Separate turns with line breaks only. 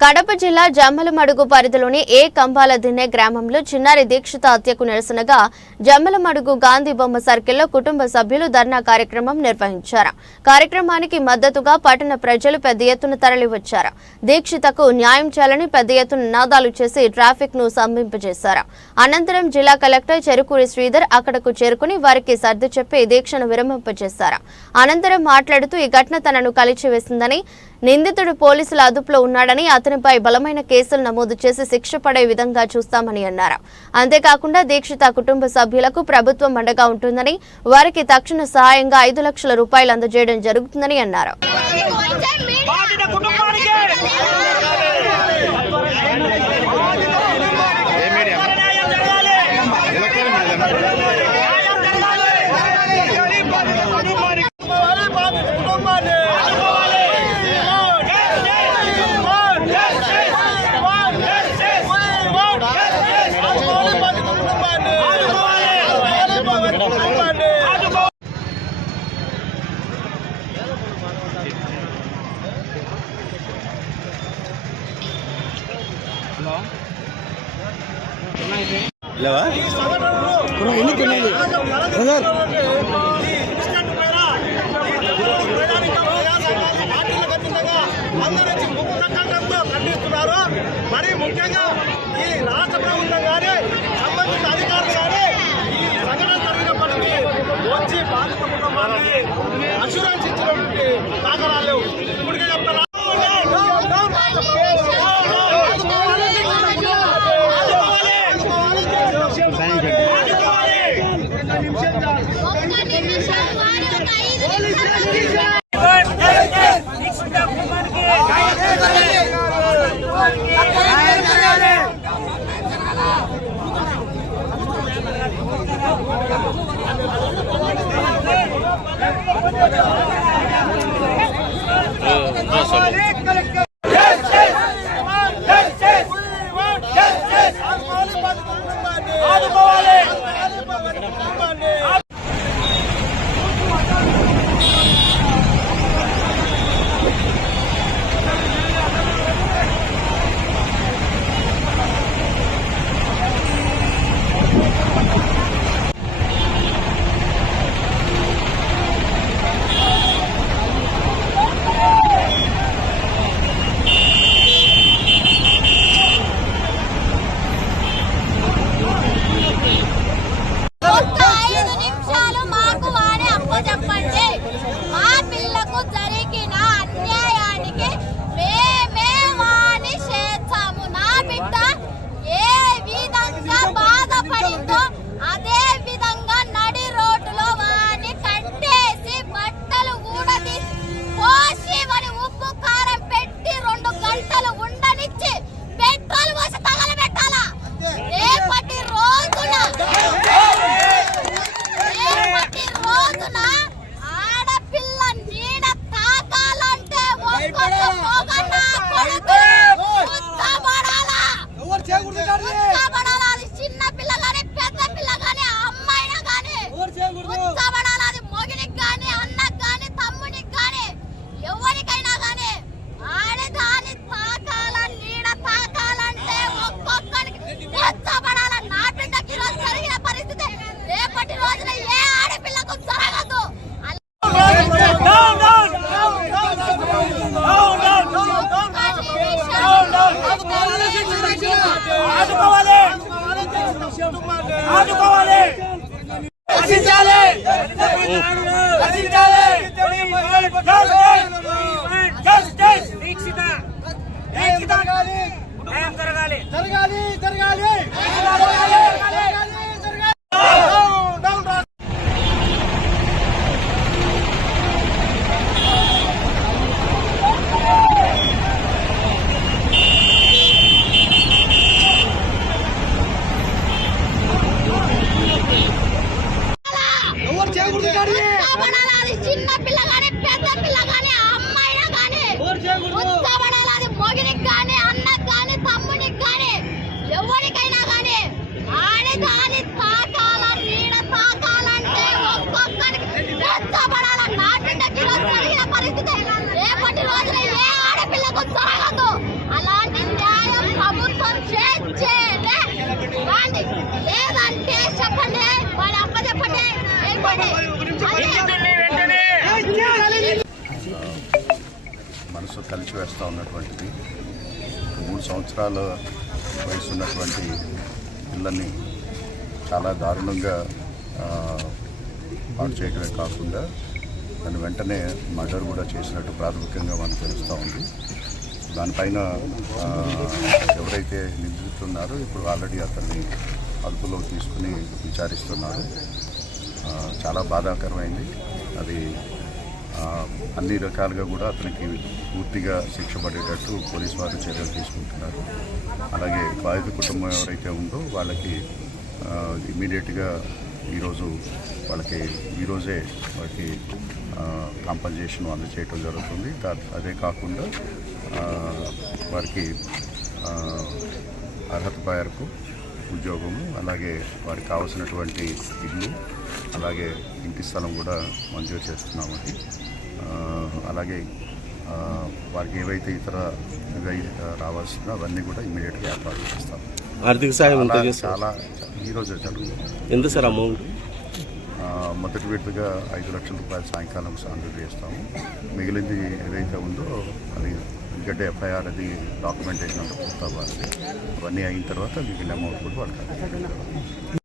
కడప జిల్లా జమ్మలమడుగు పరిధిలోని ఏ కంబాల దిన్నె గ్రామంలో చిన్నారి దీక్షిత హత్యకు నిరసనగా జమ్మలమడుగు గాంధీ బొమ్మ సర్కిల్లో కుటుంబ సభ్యులు ధర్నా కార్యక్రమం నిర్వహించారు. కార్యక్రమానికి మద్దతుగా పట్టణ ప్రజలు పెద్ద ఎత్తున తరలివచ్చారు. దీక్షితకు న్యాయం చేయాలని పెద్ద ఎత్తున నినాదాలు చేసి ట్రాఫిక్ను స్తంభింపజేశారు. అనంతరం జిల్లా కలెక్టర్ చెరుకూరి శ్రీధర్ అక్కడకు చేరుకుని వారికి సర్ది చెప్పి దీక్షను విరమింపజేశారు. అనంతరం మాట్లాడుతూ ఈ ఘటన తనను కలిచివేసిందని నిందితుడు పోలీసుల అదుపులో ఉన్నాడని అతనిపై బలమైన కేసులు నమోదు చేసి శిక్ష పడే విధంగా చూస్తామని అన్నారు. అంతేకాకుండా దీక్షిత కుటుంబ సభ్యులకు ప్రభుత్వం అండగా ఉంటుందని వారికి తక్షణ సహాయంగా ఐదు లక్షల రూపాయలు అందజేయడం జరుగుతుందని అన్నారు
బాధిత కుటుంబానికి న్యాయం జరగాలి. న్యాయం జరగాలి. బాధిత కుటుంబానికి. బాధిత కుటుంబాన్ని. ఆదుకోవాలి. Justice. Justice. Justice. ఆదుకోవాలి బాధిత కుటుంబాన్ని. ఆదుకోవాలి. బాధిత కుటుంబాన్ని. ఆదుకోవాలి.
లేవా?
ఈ సంఘటనలు
ఎన్ని తినేది బ్రదర్
ఖండిస్తున్నారు. మరి ముఖ్యంగా ఈ రాష్ట్ర ఆదుకోవాలి ఆదుకోవాలి రక్షించాలి రక్షించాలి జస్టిస్ దీక్షిత దీక్షిత జరగాలి జరగాలి జరగాలి
రేపటి రోజున ఏ ఆడపిల్లకు జరగదు అలాంటి న్యాయం ప్రభుత్వం చేయించేదే. లేదంటే చెప్పండి. వాళ్ళ అప్ప చెప్పండి.
మనసు కలిసి వేస్తూ ఉన్నటువంటిది. మూడు సంవత్సరాల వయసు ఉన్నటువంటి పిల్లల్ని చాలా దారుణంగా పాటు చేయడమే కాకుండా దాని వెంటనే మర్డర్ కూడా చేసినట్టు ప్రాథమికంగా మనకు తెలుస్తూ ఉంది. దానిపైన ఎవరైతే నిందితున్నారో ఇప్పుడు ఆల్రెడీ అతన్ని అదుపులో తీసుకుని విచారిస్తున్నారు. చాలా బాధాకరమైంది. అది అన్ని రకాలుగా కూడా అతనికి పూర్తిగా శిక్ష పడేటట్టు పోలీసు వారు చర్యలు తీసుకుంటున్నారు. అలాగే బాధిత కుటుంబం ఎవరైతే ఉందో వాళ్ళకి ఇమీడియట్గా ఈరోజు వాళ్ళకి ఈరోజే వాళ్ళకి కాంపన్సేషన్ అందచేయటం జరుగుతుంది. దా- అదే కాకుండా వారికి అర్హత మేరకు ఉద్యోగము అలాగే వారికి కావాల్సినటువంటి ఇల్లు అలాగే ఇంటి స్థలం కూడా మంజూరు చేస్తున్నామండి. అలాగే వారికి ఏవైతే ఇతర రావాల్సిందో రావాల్సిన అవన్నీ కూడా ఇమీడియట్గా ఏర్పాటు చేస్తాం.
ఆర్థిక సాయం ఎంత
చాలా
చేస్తారు
చాలా ఈరోజే జరుగుతుంది
ఎంత సార్ అమౌంట్?
మొదటి విడతగా ఐదు లక్షల రూపాయలు సాయంకాలం అందజేస్తాము చేస్తాము. మిగిలింది ఏదైతే ఉందో అది ఎందుకంటే ఎఫ్ఐఆర్ అది డాక్యుమెంటేషన్ అంతా పూర్తవ్వాలి అవన్నీ అయిన తర్వాత మిగిలిన అమౌంట్ కూడా అందజేస్తాం.